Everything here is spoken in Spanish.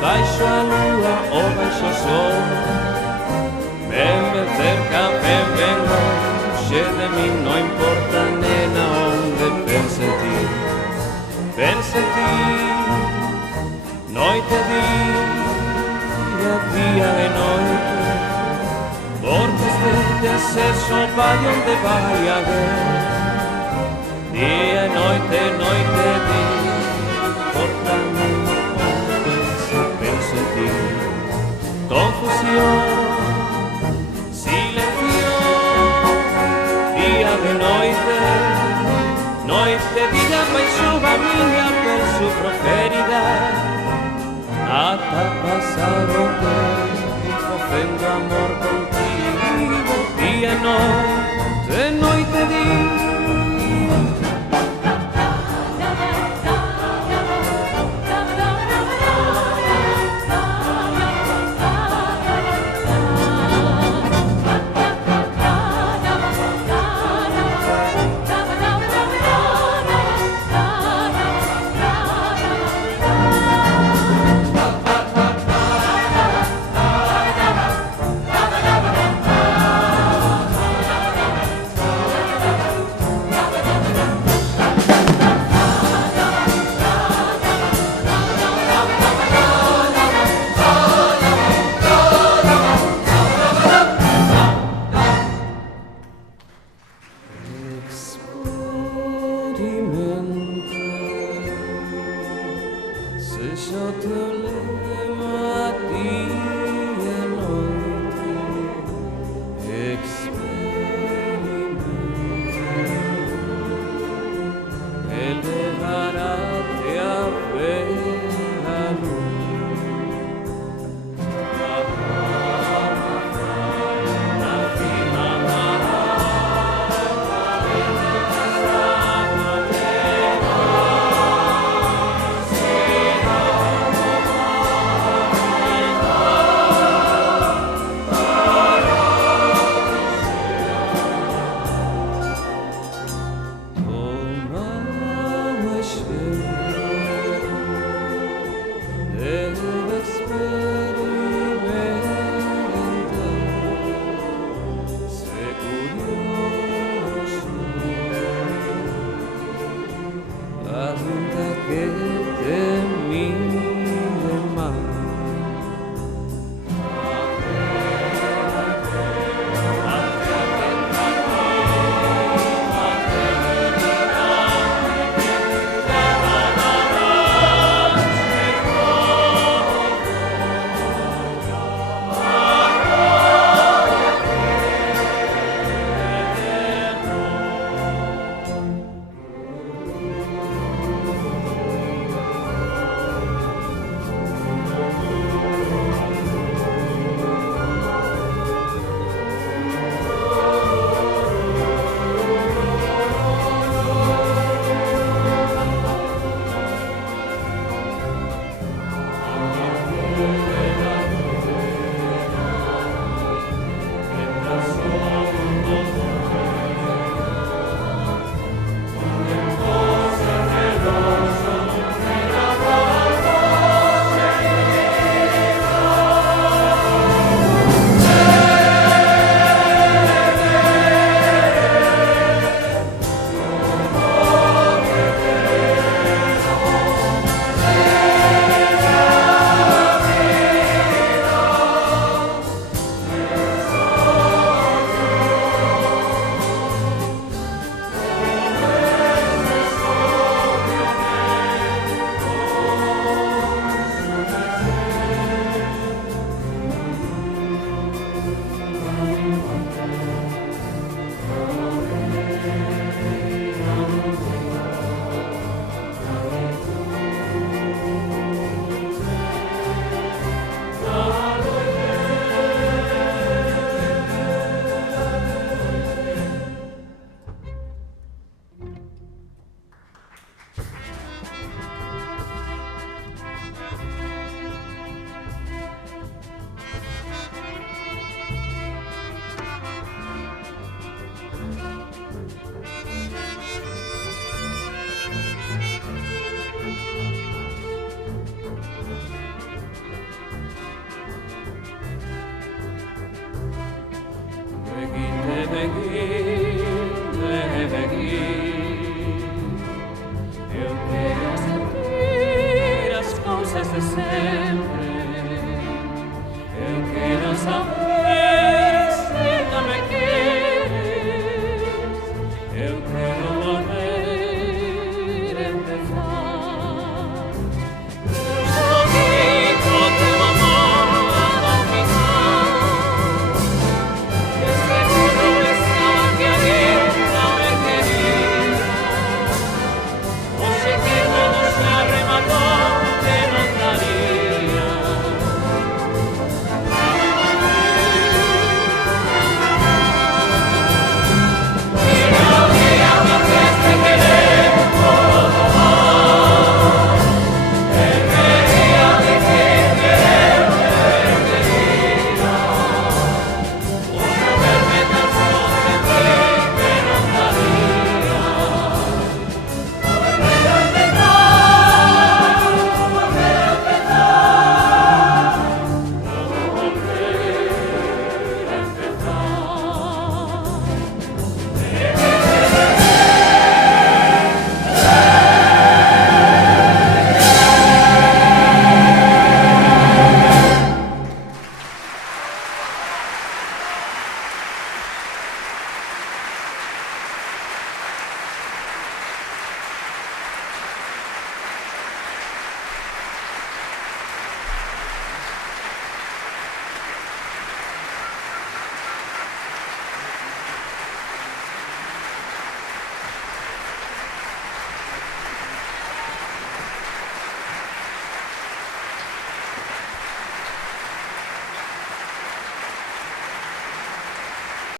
baixo a lúa ou baixo o sol. Ven, ven cerca, ven, ven longe de min, non importa, nena, onde pensa en ti. Pensa en ti, noite, día, día e noite, porque este deseso vai onde vai a ver. Día e noite, noite, día, importa, onde se pensa en ti. Confusión, silencio, día de noite, noite, día, baixo a miña penso proferida, ata pasar o tempo facendo amor contigo. Día e noite, noite, día. Eu quero sentir as coisas de sempre. Eu quero saber